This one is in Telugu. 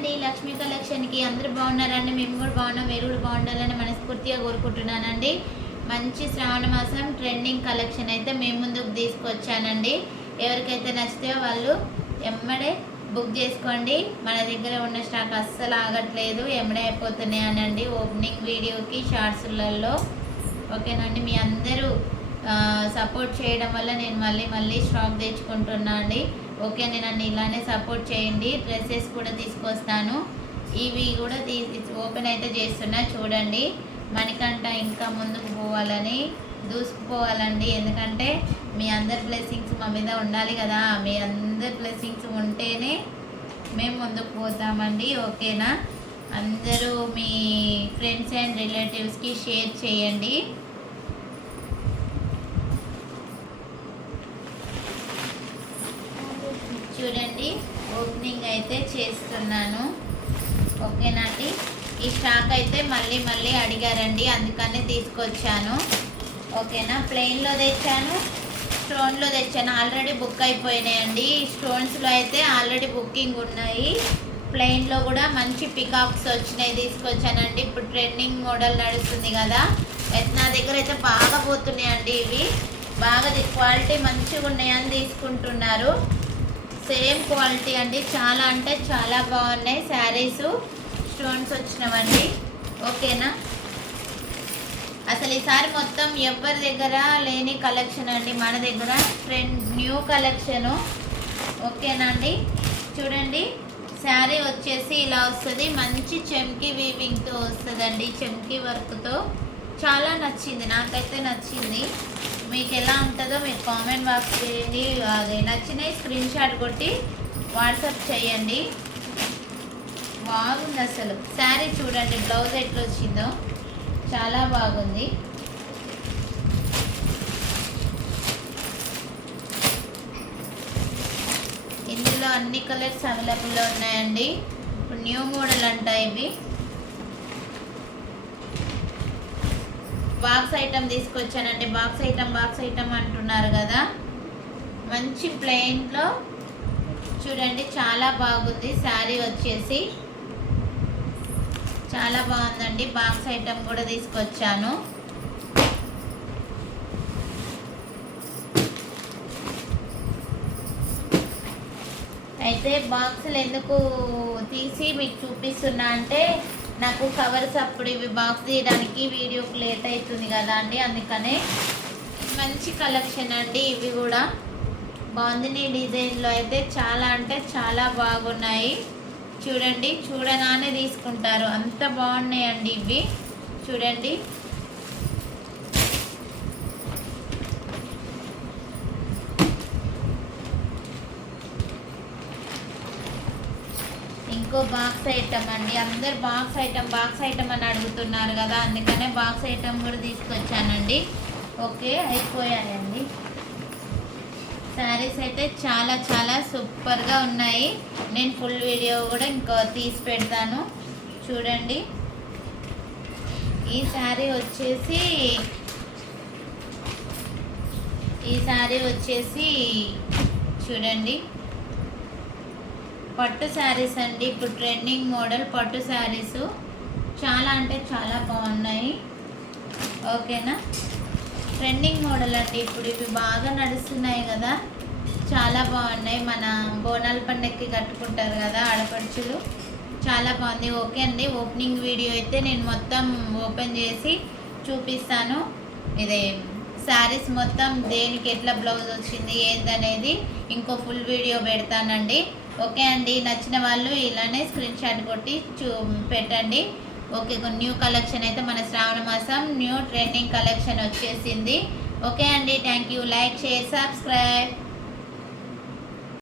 అండి, లక్ష్మీ కలెక్షన్కి అందరూ బాగున్నారండి. మేము కూడా బాగున్నాం, మీరు కూడా బాగుండాలని మనస్ఫూర్తిగా కోరుకుంటున్నానండి. మంచి శ్రావణ మాసం ట్రెండింగ్ కలెక్షన్ అయితే మేము ముందుకు తీసుకొచ్చానండి. ఎవరికైతే నచ్చితే వాళ్ళు ఎమ్మడే బుక్ చేసుకోండి. మన దగ్గర ఉన్న స్టాక్ అస్సలు ఆగట్లేదు, ఎమ్మడే అయిపోతున్నాయి అనండి ఓపెనింగ్ వీడియోకి షార్ట్స్లలో. ఓకేనండి, మీ అందరూ సపోర్ట్ చేయడం వల్ల నేను మళ్ళీ స్టాక్ తెచ్చుకుంటున్నా అండి. ఓకే అండి, నన్ను ఇలానే సపోర్ట్ చేయండి. డ్రెస్సెస్ కూడా తీసుకొస్తాను. ఇవి కూడా ఓపెన్ అయితే చేస్తున్నా చూడండి. మనకంట ఇంకా ముందుకు పోవాలని దూసుకుపోవాలండి. ఎందుకంటే మీ అందరి బ్లెస్సింగ్స్ మా మీద ఉండాలి కదా. మీ అందరి బ్లెస్సింగ్స్ ఉంటేనే మేము ముందుకు పోతామండి. ఓకేనా, అందరూ మీ ఫ్రెండ్స్ అండ్ రిలేటివ్స్కి షేర్ చేయండి. చూడండి, ఓపెనింగ్ అయితే చేస్తున్నాను. ఓకేనండి, ఈ స్టాక్ అయితే మళ్ళీ అడిగారండి, అందుకనే తీసుకొచ్చాను. ఓకేనా, ప్లెయిన్లో తెచ్చాను, స్టోన్లో తెచ్చాను. ఆల్రెడీ బుక్ అయిపోయినాయండి. స్టోన్స్లో అయితే ఆల్రెడీ బుకింగ్ ఉన్నాయి. ప్లెయిన్లో కూడా మంచి పికాక్స్ వచ్చినాయి, తీసుకొచ్చానండి. ఇప్పుడు ట్రెండింగ్ మోడల్ నడుస్తుంది కదా, నా దగ్గర అయితే బాగా పోతున్నాయండి. ఇవి బాగా క్వాలిటీ మంచిగా ఉన్నాయని తీసుకుంటున్నారు. సేమ్ క్వాలిటీ అండి, చాలా అంటే చాలా బాగున్నాయి. శారీసు స్టోన్స్ వచ్చినవండి. ఓకేనా, అసలు ఈసారి మొత్తం ఎవరి దగ్గర లేని కలెక్షన్ అండి, మన దగ్గర న్యూ కలెక్షను. ఓకేనండి, చూడండి, శారీ వచ్చేసి ఇలా వస్తుంది. మంచి చెమ్కీ వీవింగ్తో వస్తుందండి, చెమ్కీ వర్క్తో. చాలా నచ్చింది, నాకైతే నచ్చింది. మీకు ఎలా ఉంటుందో మీరు కామెంట్ బాక్స్ చేయండి. అది నచ్చినాయి స్క్రీన్ షాట్ కొట్టి వాట్సాప్ చేయండి. బాగుంది అసలు శారీ. చూడండి బ్లౌజ్ ఎట్లా వచ్చిందో, చాలా బాగుంది. ఇందులో అన్ని కలర్స్ అవైలబుల్లో ఉన్నాయండి. ఇప్పుడు న్యూ మోడల్ అంట ఇవి. బాక్స్ ఐటమ్ తీసుకొచ్చానండి. బాక్స్ ఐటమ్ అంటున్నారు కదా, మంచి ప్లెయిన్లో చూడండి, చాలా బాగుంది. శారీ వచ్చేసి చాలా బాగుందండి. బాక్స్ ఐటమ్ కూడా తీసుకొచ్చాను. అయితే బాక్సులు ఎందుకు తీసి మీకు చూపిస్తున్నా అంటే, నాకు కవర్స్ అప్పుడు ఇవి బాక్స్ తీయడానికి వీడియోకి లేట్ అవుతుంది కదా అండి, అందుకనే. మంచి కలెక్షన్ అండి, ఇవి కూడా బాగుంది. డిజైన్లో అయితే చాలా అంటే చాలా బాగున్నాయి. చూడండి, చూడగానే తీసుకుంటారు, అంత బాగున్నాయండి ఇవి. చూడండి, ఇంకో బాక్స్ ఐటమ్ అండి. అందరు బాక్స్ ఐటమ్ అని అడుగుతున్నారు కదా, అందుకనే బాక్స్ ఐటమ్ కూడా తీసుకొచ్చానండి. ఓకే, అయిపోయాయండి. శారీస్ అయితే చాలా చాలా సూపర్గా ఉన్నాయి. నేను ఫుల్ వీడియో కూడా ఇంకో తీసి పెడతాను చూడండి. ఈ శారీ వచ్చేసి చూడండి, పట్టు శారీస్ అండి. ఇప్పుడు ట్రెండింగ్ మోడల్ పట్టు శారీసు చాలా అంటే చాలా బాగున్నాయి. ఓకేనా, ట్రెండింగ్ మోడల్ అండి. ఇప్పుడు ఇవి బాగా నడుస్తున్నాయి కదా, చాలా బాగున్నాయి. మన బోనాల పండగకి కట్టుకుంటారు కదా ఆడపడుచులు, చాలా బాగుంది. ఓకే అండి, ఓపెనింగ్ వీడియో అయితే నేను మొత్తం ఓపెన్ చేసి చూపిస్తాను. ఇదే శారీస్ మొత్తం దేనికి ఎట్లా బ్లౌజ్ వచ్చింది ఏందనేది ఇంకో ఫుల్ వీడియో పెడతానండి. ఓకే అండి, నచ్చిన వాళ్ళు ఇలానే స్క్రీన్ షాట్ కొట్టి పెట్టండి. ఓకే, న్యూ కలెక్షన్ అయితే మన శ్రావణ మాసం న్యూ ట్రెండింగ్ కలెక్షన్ వచ్చేసింది. ఓకే అండి, thank you. Like, share, subscribe.